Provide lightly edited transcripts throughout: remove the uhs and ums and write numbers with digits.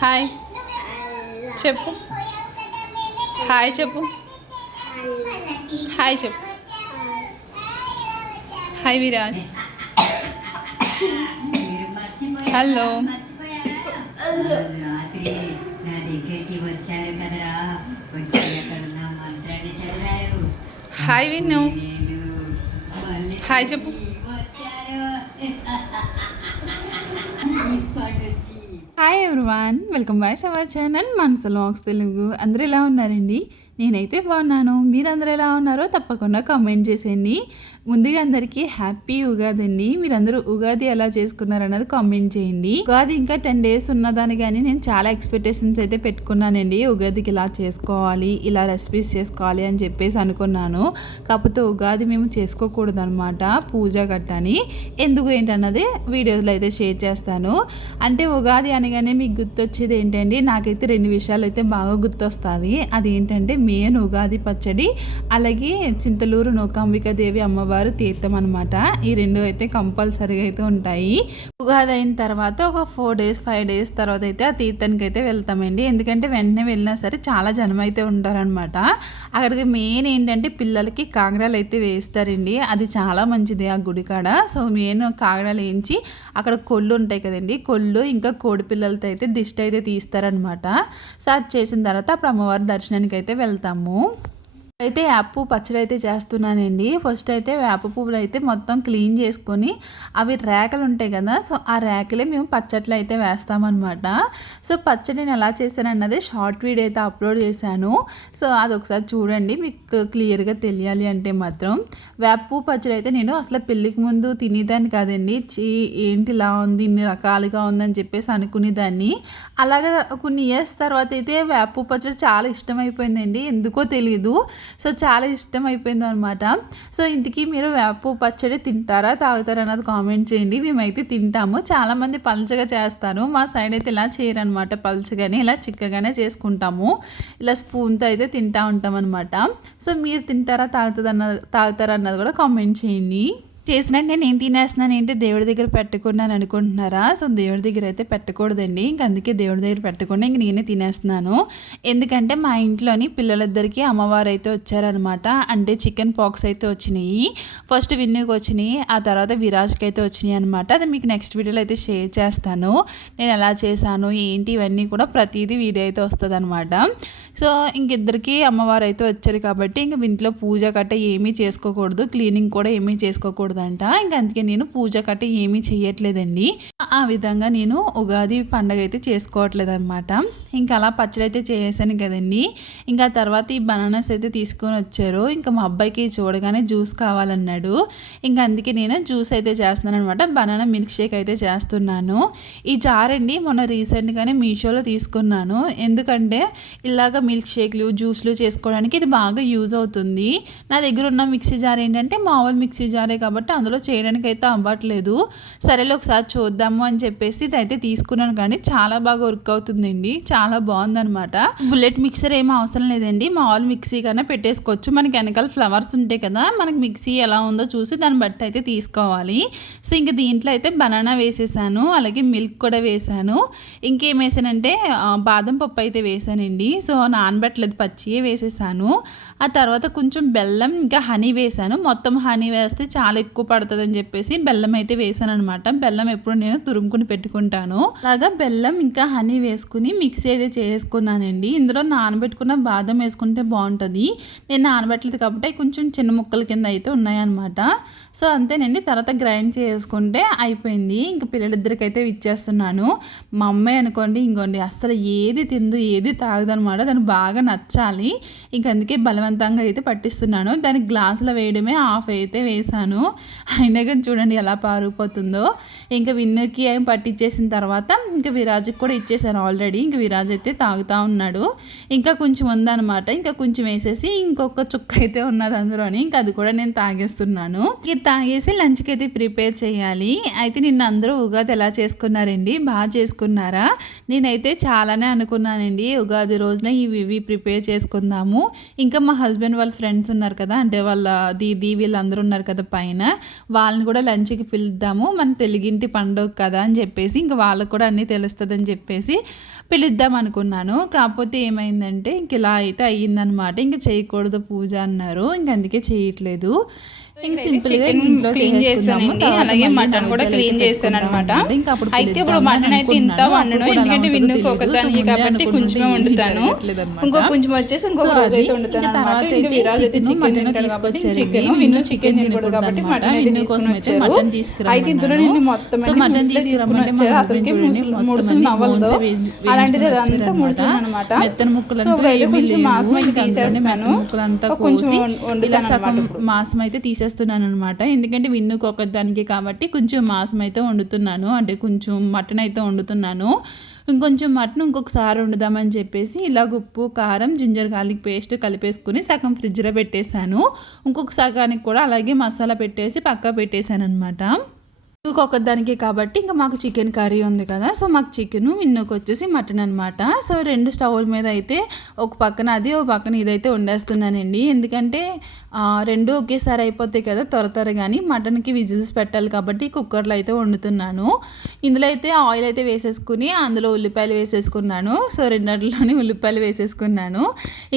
Hi చెప్పు. Hi చెప్పు. Hi చెప్పు. హాయ్ విరాజ్. హలో. రాత్రి నా దగ్గరికి వచ్చారు కదరా, వచ్చి అక్కడ నా మంత్రాన్ని చదివారు. హాయ్ విన్ను. హాయ్ చెప్పు. వచ్చారు ఇప్పటి నుంచి. Hi everyone, welcome back to our channel మనసు లాగ్స్ తెలుగు. అందరూ ఎలా ఉన్నారండి? నేనైతే బాగున్నాను. మీరందరూ ఎలా ఉన్నారో తప్పకుండా కామెంట్ చేసేయండి. ముందుగా అందరికీ హ్యాపీ ఉగాది అండి. మీరందరూ ఉగాది ఎలా చేసుకున్నారన్నది కామెంట్ చేయండి. ఉగాది ఇంకా 10 days ఉన్నదాన్ని కానీ నేను చాలా ఎక్స్పెక్టేషన్స్ అయితే పెట్టుకున్నానండి. ఉగాదికి ఇలా చేసుకోవాలి, ఇలా రెసిపీస్ చేసుకోవాలి అని చెప్పేసి అనుకున్నాను. కాకపోతే ఉగాది మేము చేసుకోకూడదు అనమాట, పూజ గట్టని. ఎందుకు ఏంటన్నది వీడియోస్లో అయితే షేర్ చేస్తాను. అంటే ఉగాది అనగానే మీకు గుర్తొచ్చేది ఏంటండి? నాకైతే 2 విషయాలు అయితే బాగా గుర్తొస్తాయి. అదేంటంటే మెయిన్ ఉగాది పచ్చడి, అలాగే చింతలూరు నూకాంబికాదేవి అమ్మవారు తీర్థం అనమాట. ఈ 2 అయితే కంపల్సరీగా అయితే ఉంటాయి. ఉగాది అయిన తర్వాత ఒక 4 days 5 days తర్వాత అయితే ఆ తీర్థానికి అయితే వెళ్తామండి. ఎందుకంటే వెంటనే వెళ్ళినా సరే చాలా జనం అయితే ఉంటారనమాట. అక్కడికి మెయిన్ ఏంటంటే పిల్లలకి కాగడాలు అయితే వేస్తారండి. అది చాలా మంచిది ఆ గుడి కాడ. సో మెయిన్ కాగడాలు వేయించి అక్కడ కొళ్ళు ఉంటాయి కదండి, కొళ్ళు ఇంకా కోడి పిల్లలతో అయితే దిష్టి అయితే తీస్తారనమాట. సో అది చేసిన తర్వాత అప్పుడు అమ్మవారి దర్శనానికి అయితే వెళ్తాము. అయితే వేప పచ్చడి అయితే చేస్తున్నానండి. ఫస్ట్ అయితే వేప పువ్వులు అయితే మొత్తం క్లీన్ చేసుకొని అవి రేకలు ఉంటాయి కదా, సో ఆ రేకలే మేము పచ్చట్లు అయితే వేస్తామన్నమాట. సో పచ్చడిని ఎలా చేశానన్నది షార్ట్ వీడియో అయితే అప్లోడ్ చేశాను. సో అది ఒకసారి చూడండి, మీకు క్లియర్గా తెలియాలి అంటే మాత్రం. వేప పచ్చడి అయితే నేను అసలు పెళ్ళికి ముందు తినేదాన్ని కాదండి. ఏంటి ఇలా ఉంది, ఇన్ని రకాలుగా ఉందని చెప్పేసి అనుకునేదాన్ని. అలాగే కొన్ని ఇయర్స్ తర్వాత అయితే వేప పచ్చడి చాలా ఇష్టమైపోయిందండి, ఎందుకో తెలీదు. సో చాలా ఇష్టం అయిపోయింది అనమాట. సో ఇంతకీ మీరు వేప పచ్చడి తింటారా తాగుతారా అన్నది కామెంట్ చేయండి. మేమైతే తింటాము. చాలామంది పల్చగా చేస్తారు, మా సైడ్ అయితే ఇలా చేయరనమాట. పల్చగానే ఇలా చిక్కగానే చేసుకుంటాము. ఇలా స్పూన్తో అయితే తింటూ ఉంటాం అనమాట. సో మీరు తింటారా తాగుతారా అన్నది కూడా కామెంట్ చేయండి. చేసినట్టు నేను తినేస్తున్నాను ఏంటి, దేవుడి దగ్గర పెట్టకున్నాను అనుకుంటున్నారా? సో దేవుడి దగ్గర అయితే పెట్టకూడదండి. ఇంక అందుకే దేవుడి దగ్గర పెట్టకుండా ఇంక నేనే తినేస్తున్నాను. ఎందుకంటే మా ఇంట్లోని పిల్లలిద్దరికీ అమ్మవారు అయితే వచ్చారనమాట. అంటే చికెన్ పాక్స్ అయితే వచ్చినాయి. ఫస్ట్ విన్నుకి వచ్చినాయి, ఆ తర్వాత విరాజ్కి అయితే వచ్చినాయి అనమాట. అది మీకు నెక్స్ట్ వీడియోలో అయితే షేర్ చేస్తాను. నేను ఎలా చేశాను ఏంటి ఇవన్నీ కూడా ప్రతిదీ వీడియో అయితే వస్తుంది అనమాట. సో ఇంకిద్దరికి అమ్మవారు అయితే వచ్చారు కాబట్టి ఇంక ఇంట్లో పూజ కట్ట ఏమీ చేసుకోకూడదు, క్లీనింగ్ కూడా ఏమీ చేసుకోకూడదు అంట. ఇంకా అందుకే నేను పూజ కట్ట ఏమీ చేయట్లేదండి. ఆ విధంగా నేను ఉగాది పండగ అయితే చేసుకోవట్లేదు అనమాట. ఇంకా అలా పచ్చడి అయితే చేసాను కదండి. ఇంకా తర్వాత ఈ బనానాస్ అయితే తీసుకొని వచ్చారు. ఇంకా మా అబ్బాయికి చూడగానే జ్యూస్ కావాలన్నాడు. ఇంకా అందుకే నేను జ్యూస్ అయితే చేస్తున్నాను అనమాట. బనానా మిల్క్ షేక్ అయితే చేస్తున్నాను. ఈ జార్ అండి మొన్న రీసెంట్గానే మీషోలో తీసుకున్నాను. ఎందుకంటే ఇలాగ మిల్క్ షేక్లు జ్యూస్లు చేసుకోవడానికి ఇది బాగా యూజ్ అవుతుంది. నా దగ్గర ఉన్న మిక్సీ జార్ ఏంటంటే మామూలు మిక్సీ జారే కాబట్టి అందులో చేయడానికి అయితే అవ్వట్లేదు. సరేలే ఒకసారి చూద్దాము అని చెప్పేసి ఇదైతే తీసుకున్నాను. కానీ చాలా బాగా వర్క్ అవుతుందండి, చాలా బాగుందనమాట. బుల్లెట్ మిక్సర్ ఏమీ అవసరం లేదండి, మామూలు మిక్సీ కన్నా పెట్టేసుకోవచ్చు. మనకి వెనకాల ఫ్లవర్స్ ఉంటాయి కదా, మనకి మిక్సీ ఎలా ఉందో చూసి దాన్ని బట్టి అయితే తీసుకోవాలి. సో ఇంక దీంట్లో అయితే బనానా వేసేసాను, అలాగే మిల్క్ కూడా వేసాను. ఇంకేం వేసానంటే బాదం పప్పు అయితే వేసానండి. సో నానబెట్టలేదు, పచ్చియే వేసేసాను. ఆ తర్వాత కొంచెం బెల్లం ఇంకా హనీ వేసాను. మొత్తం హనీ వేస్తే చాలా ఎక్కువ పడుతుందని చెప్పేసి బెల్లం అయితే వేసాను అనమాట. బెల్లం ఎప్పుడు నేను తురుముకుని పెట్టుకుంటాను. అలాగా బెల్లం ఇంకా హనీ వేసుకుని మిక్సీ అయితే చేసుకున్నానండి. ఇందులో నానబెట్టుకున్న బాదం వేసుకుంటే బాగుంటుంది. నేను నానబెట్టలేదు కాబట్టి కొంచెం చిన్న ముక్కల కింద అయితే ఉన్నాయన్నమాట. సో అంతేనండి, తర్వాత గ్రైండ్ చేసుకుంటే అయిపోయింది. ఇంకా పిల్లలిద్దరికి అయితే ఇచ్చేస్తున్నాను. మా అమ్మాయి అనుకోండి ఇంకోండి అస్సలు ఏది తిందు ఏది తాగదనమాట, దానికి బాగా నచ్చాలి. ఇంక అందుకే బలవంతంగా అయితే పట్టిస్తున్నాను. దానికి గ్లాసులో వేయడమే హాఫ్ అయితే వేసాను. అయినా కానీ చూడండి ఎలా పారిపోతుందో. ఇంకా విన్నుకి ఏం పట్టించేసిన తర్వాత ఇంకా విరాజ్కి కూడా ఇచ్చేసాను ఆల్రెడీ. ఇంకా విరాజ్ అయితే తాగుతూ ఉన్నాడు. ఇంకా కొంచెం ఉందన్నమాట, ఇంకా కొంచెం వేసేసి ఇంకొక చుక్క అయితే ఉన్నది అందులోని. ఇంకా అది కూడా నేను తాగేస్తున్నాను. ఇది తాగేసి లంచ్కి అయితే ప్రిపేర్ చేయాలి. అయితే నిన్న అందరూ ఉగాది ఎలా చేసుకున్నారండి? బాగా చేసుకున్నారా? నేనైతే చాలానే అనుకున్నానండి ఉగాది రోజున ఈ ఇవి ప్రిపేర్ చేసుకుందాము. ఇంకా మా హస్బెండ్ వాళ్ళ ఫ్రెండ్స్ ఉన్నారు కదా, అంటే వాళ్ళ దీది వీళ్ళందరూ ఉన్నారు కదా పైన, వాళ్ళని కూడా లంచ్కి పిలుద్దాము, మన తెలుగింటి పండుగ కదా అని చెప్పేసి, ఇంకా వాళ్ళకు కూడా అన్నీ తెలుస్తుందని చెప్పేసి పిలుద్దాం అనుకున్నాను. కాకపోతే ఏమైందంటే ఇంక ఇలా అయితే అయ్యిందనమాట. ఇంక చేయకూడదు పూజ అన్నారు, ఇంక అందుకే చేయట్లేదు. ఇంక సింపుల్గా ఇంట్లో క్లీన్ చేస్తానండి, అలాగే మటన్ కూడా క్లీన్ చేస్తాను అనమాట. అయితే ఇప్పుడు మటన్ అయితే ఇంత వండను, ఎందుకంటే విన్నుకు ఒకదానికి కాబట్టి కొంచెమే వండుతాను, ఇంకో కొంచెం వచ్చేసి ఇంకొక రోజు అయితే వండుతాను అనమాట. ఇంకా విరాజ్ అయితే చికెన్ తింటాడు కాబట్టి చికెన్, విన్ను చికెన్ తినకూడదు కాబట్టి మటన్ అయితే తీసుకుని వచ్చారు. అయితే ఇందులో నేను మొత్తం తీసుకుని వచ్చారు, అసలుకి ముడుసులు నవ్వలదు, అలాంటిది అదంతా ముడుతుంది అనమాట. సో అయితే కొంచెం మాంసం అయితే తీసేస్తున్నాను, కొంచెం వండుతాను అనమాట. మాంసం అయితే తీసేస్తున్నాను అనమాట, ఎందుకంటే విన్నుకు ఒకదానికి కాబట్టి కొంచెం మాంసం అయితే వండుతున్నాను, అంటే కొంచెం మటన్ అయితే వండుతున్నాను. ఇంకొంచెం మటన్ ఇంకొకసారి వండుదామని చెప్పేసి ఇలా ఉప్పు కారం జింజర్ గార్లిక్ పేస్ట్ కలిపేసుకుని సగం ఫ్రిడ్జ్లో పెట్టేశాను. ఇంకొక సగానికి కూడా అలాగే మసాలా పెట్టేసి పక్కా పెట్టేశాను అనమాట. ఇంకొకదానికి కాబట్టి ఇంకా మాకు చికెన్ కర్రీ ఉంది కదా, సో మాకు చికెను, విన్నుకు వచ్చేసి మటన్ అనమాట. సో 2 స్టవ్ల మీద అయితే ఒక పక్కన అది ఒక పక్కన ఇదైతే వండేస్తున్నానండి, ఎందుకంటే 2 ఒకేసారి అయిపోతాయి కదా త్వరగాని. మటన్కి విజిల్స్ పెట్టాలి కాబట్టి కుక్కర్లో అయితే వండుతున్నాను. ఇందులో అయితే ఆయిల్ అయితే వేసేసుకుని అందులో ఉల్లిపాయలు వేసేసుకున్నాను. సో రెండిట్లోని ఉల్లిపాయలు వేసేసుకున్నాను.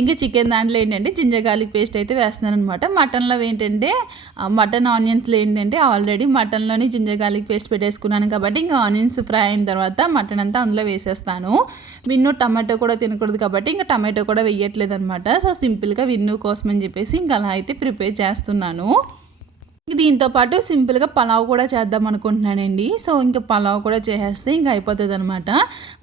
ఇంకా చికెన్ దాంట్లో ఏంటంటే జింజర్ గార్లిక్ పేస్ట్ అయితే వేస్తున్నాను అనమాట. మటన్లో ఏంటంటే మటన్ ఆనియన్స్లో ఏంటంటే ఆల్రెడీ మటన్లోని జింజర్ గార్లిక్ పేస్ట్ పెట్టేసుకున్నాను కాబట్టి ఇంకా ఆనియన్స్ ఫ్రై అయిన తర్వాత మటన్ అంతా అందులో వేసేస్తాను. విన్ను టమాటో కూడా తినకూడదు కాబట్టి ఇంకా టమాటో కూడా వేయట్లేదు అనమాట. సో సింపుల్గా విన్ను కోసం అని చెప్పేసి ఇంకా అలా అయితే ప్రిపేర్ చేస్తున్నాను. దీంతో పాటు సింపుల్గా పలావ్ కూడా చేద్దాం అనుకుంటున్నానండి. సో ఇంకా పలావ్ కూడా చేసేస్తే ఇంకా అయిపోతుంది అనమాట.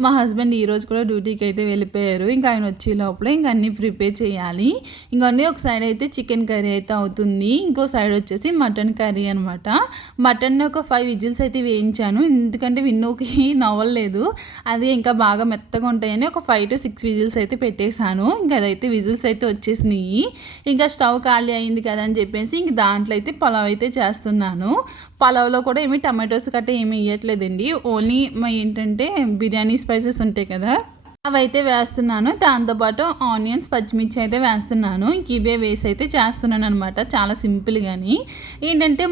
మా హస్బెండ్ ఈరోజు కూడా డ్యూటీకి అయితే వెళ్ళిపోయారు, ఇంకా ఆయన వచ్చే లోపల ఇంకా అన్నీ ప్రిపేర్ చేయాలి. ఇంకొన్ని ఒక సైడ్ అయితే చికెన్ కర్రీ అయితే అవుతుంది, ఇంకో సైడ్ వచ్చేసి మటన్ కర్రీ అనమాట. మటన్ ఒక 5 విజిల్స్ అయితే వేయించాను, ఎందుకంటే విన్నుకి నవ్వలేదు, అది ఇంకా బాగా మెత్తగా ఉంటాయని ఒక 5 to 6 విజిల్స్ అయితే పెట్టేశాను. ఇంకా అదైతే విజిల్స్ అయితే వచ్చేసినాయి. ఇంకా స్టవ్ ఖాళీ అయింది కదా అని చెప్పేసి ఇంక దాంట్లో అయితే పలావ్ అయితే చేస్తున్నాను. పలావ్లో కూడా ఏమి టమాటోస్ గట్రా ఏమి వేయట్లేదండి, ఓన్లీ ఏంటంటే బిర్యానీ స్పైసెస్ ఉంటాయి కదా అవైతే వేస్తున్నాను. దాంతోపాటు ఆనియన్స్ పచ్చిమిర్చి అయితే వేస్తున్నాను. ఇంక ఇవే వేసి అయితే చేస్తున్నాను అనమాట, చాలా సింపుల్గాని. ఏంటంటే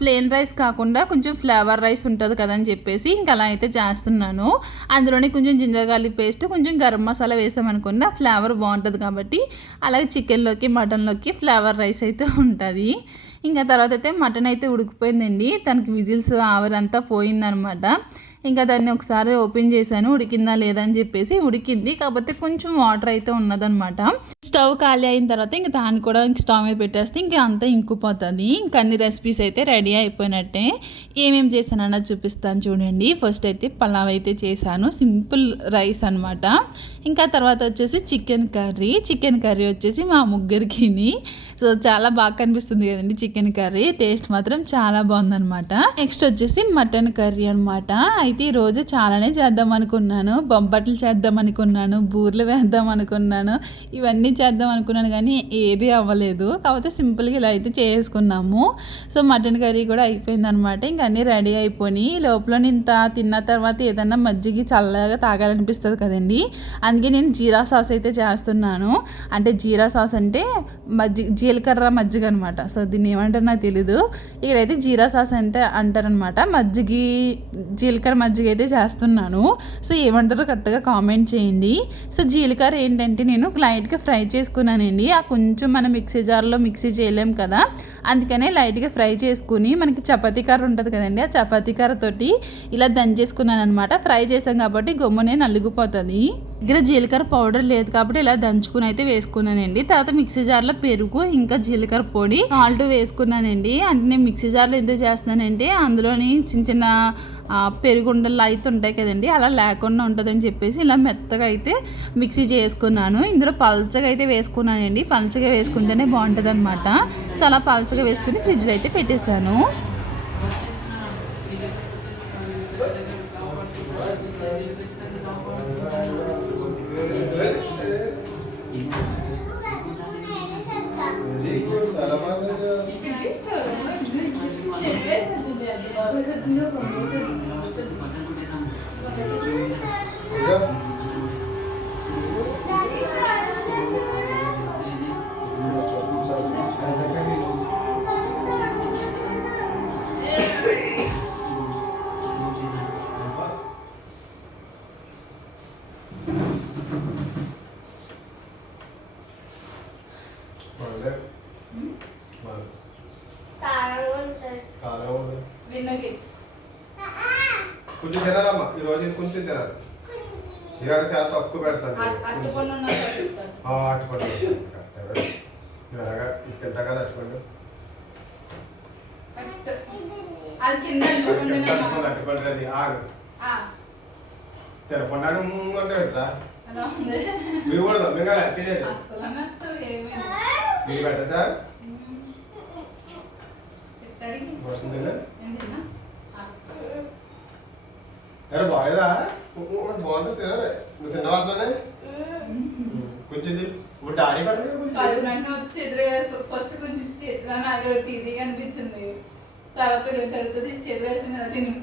ప్లెయిన్ రైస్ కాకుండా కొంచెం ఫ్లేవర్ రైస్ ఉంటుంది కదా అని చెప్పేసి ఇంకా అలా అయితే చేస్తున్నాను. అందులోనే కొంచెం జింజర్ గార్లిక్ పేస్ట్ కొంచెం గరం మసాలా వేసామనుకున్న ఫ్లేవర్ బాగుంటుంది కాబట్టి, అలాగే చికెన్లోకి మటన్లోకి ఫ్లేవర్ రైస్ అయితే ఉంటుంది. ఇంకా తర్వాత అయితే మటన్ అయితే ఉడికిపోయిందండి, తనకి విజిల్స్ ఆవిరంతా పోయిందనమాట. ఇంకా దాన్ని ఒకసారి ఓపెన్ చేశాను, ఉడికిందా లేదా అని చెప్పేసి. ఉడికింది, కాకపోతే కొంచెం వాటర్ అయితే ఉన్నదనమాట. స్టవ్ ఖాళీ అయిన తర్వాత ఇంకా దాన్ని కూడా ఇంక స్టవ్ మీద పెట్టేస్తే ఇంకా అంతా ఇంకిపోతుంది. ఇంకా అన్ని రెసిపీస్ అయితే రెడీ అయిపోయినట్టే. ఏమేమి చేశాను అన్నది చూపిస్తాను చూడండి. ఫస్ట్ అయితే పలావ్ అయితే చేశాను, సింపుల్ రైస్ అనమాట. ఇంకా తర్వాత వచ్చేసి చికెన్ కర్రీ వచ్చేసి మా ముగ్గురికి. సో చాలా బాగా కనిపిస్తుంది కదండి చికెన్ కర్రీ, టేస్ట్ మాత్రం చాలా బాగుందనమాట. నెక్స్ట్ వచ్చేసి మటన్ కర్రీ అనమాట. అయితే ఈరోజు చాలానే చేద్దాం అనుకున్నాను, బొబ్బట్లు చేద్దాం అనుకున్నాను, బూర్లు వేద్దాం అనుకున్నాను, ఇవన్నీ చేద్దాం అనుకున్నాను కానీ ఏది అవ్వలేదు. కాకపోతే సింపుల్గా ఇలా అయితే చేసుకున్నాము. సో మటన్ కర్రీ కూడా అయిపోయిందనమాట. ఇంక అన్నీ రెడీ అయిపోయి లోపల ఇంత తిన్న తర్వాత ఏదన్నా మజ్జిగ చల్లగా తాగాలనిపిస్తుంది కదండి, అందుకే నేను జీరా సాస్ అయితే చేస్తున్నాను. అంటే జీరా సాస్ అంటే జీలకర్ర మజ్జిగ అనమాట. సో దీన్ని ఏమంటారు నాకు తెలీదు, ఇక్కడైతే జీరా సాస్ అంటే అంటారనమాట. జీలకర్ర మజ్జిగ అయితే చేస్తున్నాను. సో ఏమంటారో కరెక్ట్గా కామెంట్ చేయండి. సో జీలకర్ర ఏంటంటే నేను లైట్గా ఫ్రై చేసుకున్నానండి, ఆ కొంచెం మనం మిక్సీ జార్లో మిక్సీ చేయలేం కదా, అందుకనే లైట్గా ఫ్రై చేసుకుని మనకి చపాతీ కర్ర ఉంటుంది కదండి, ఆ చపాతీ కర్రతోటి ఇలా దంచేసుకున్నాను అనమాట. ఫ్రై చేసాం కాబట్టి గమ్మునే నలిగిపోతుంది. దగ్గర జీలకర్ర పౌడర్ లేదు కాబట్టి ఇలా దంచుకుని అయితే వేసుకున్నానండి. తర్వాత మిక్సీ జార్లో పెరుగు ఇంకా జీలకర్ర పొడి సాల్ట్ వేసుకున్నానండి. అంటే నేను మిక్సీ జార్లో ఎందుకు చేస్తున్నానంటే అందులోని చిన్న చిన్న పెరుగుండలు అయితే ఉంటాయి కదండి, అలా లేకుండా ఉంటుందని చెప్పేసి ఇలా మెత్తగా అయితే మిక్సీ చేసుకున్నాను. ఇందులో పల్చగా అయితే వేసుకున్నానండి, పల్చగా వేసుకుంటేనే బాగుంటుంది అనమాట. సో అలా పల్చగా వేసుకుని ఫ్రిడ్జ్లో అయితే పెట్టేశాను. బాగుంది. బాగుంది. కారం ఉంది. విన్నోకి కొంచెం తినాలమ్మా ఈరోజు ఇది కొంచెం తినాలి. ఇవాళ చాలా తక్కువ పెడతాను. అట్టుపండు ఉన్న అట్టుపండు ఇలాగా ఇది తింటా కదా అట్టుపండు. అది కింద అట్టుపండు అది ఆగు తినకుండా ముందు పెట్టరా మీరు కూడా మింగాలి తినేది అసలు నచ్చవు ఏమైనా మీరు పెట్ట సార్ వస్తుందిలే. అరే బాగాలేదా బాగుంటుంది తినాలి. నువ్వు తిన్నావా అసలు కొంచెం ఇప్పుడు డాడీ పెడతాడు కొంచెం ఫస్ట్ కొంచెం చేతులు తీదిగా అనిపించింది. తర్వాత తడుతుంది చేతులు వేసిన తిని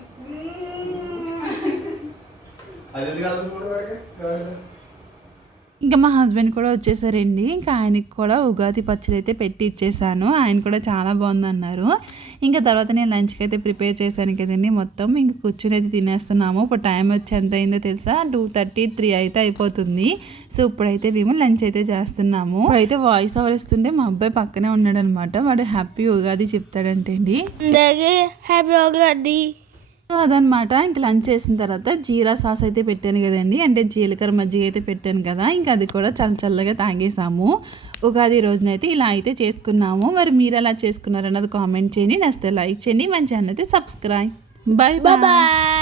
అది ఎందుకు కలుసుకుంటాడు వాడికి ఇంకా మా హస్బెండ్ కూడా వచ్చేసారండి. ఇంకా ఆయనకి కూడా ఉగాది పచ్చడి అయితే పెట్టి ఇచ్చేసాను. ఆయన కూడా చాలా బాగుందన్నారు. ఇంకా తర్వాత నేను లంచ్కి అయితే ప్రిపేర్ చేశాను కదండి. మొత్తం ఇంక కూర్చుని అయితే తినేస్తున్నాము. ఇప్పుడు టైం వచ్చి ఎంత అయిందో తెలుసా, 2:30, 3 అయితే అయిపోతుంది. సో ఇప్పుడైతే మేము లంచ్ అయితే చేస్తున్నాము. ఇప్పుడైతే వాయిస్ ఓవర్ ఇస్తుంటే మా అబ్బాయి పక్కనే ఉన్నాడు అనమాట. వాడు హ్యాపీ ఉగాది చెప్తాడంటే అండి. హ్యాపీ ఉగాది. సో అదనమాట. ఇంక లంచ్ చేసిన తర్వాత జీరా సాస్ అయితే పెట్టాను కదండి, అంటే జీలకర్ర మజ్జిగ అయితే పెట్టాను కదా, ఇంకా అది కూడా చల్లగా తాగేసాము. ఉగాది రోజునైతే ఇలా అయితే చేసుకున్నాము. మరి మీరు ఎలా చేసుకున్నారన్నది కామెంట్ చేయండి. నచ్చితే లైక్ చేయండి, మన ఛానల్ అయితే సబ్స్క్రైబ్. Bye bye.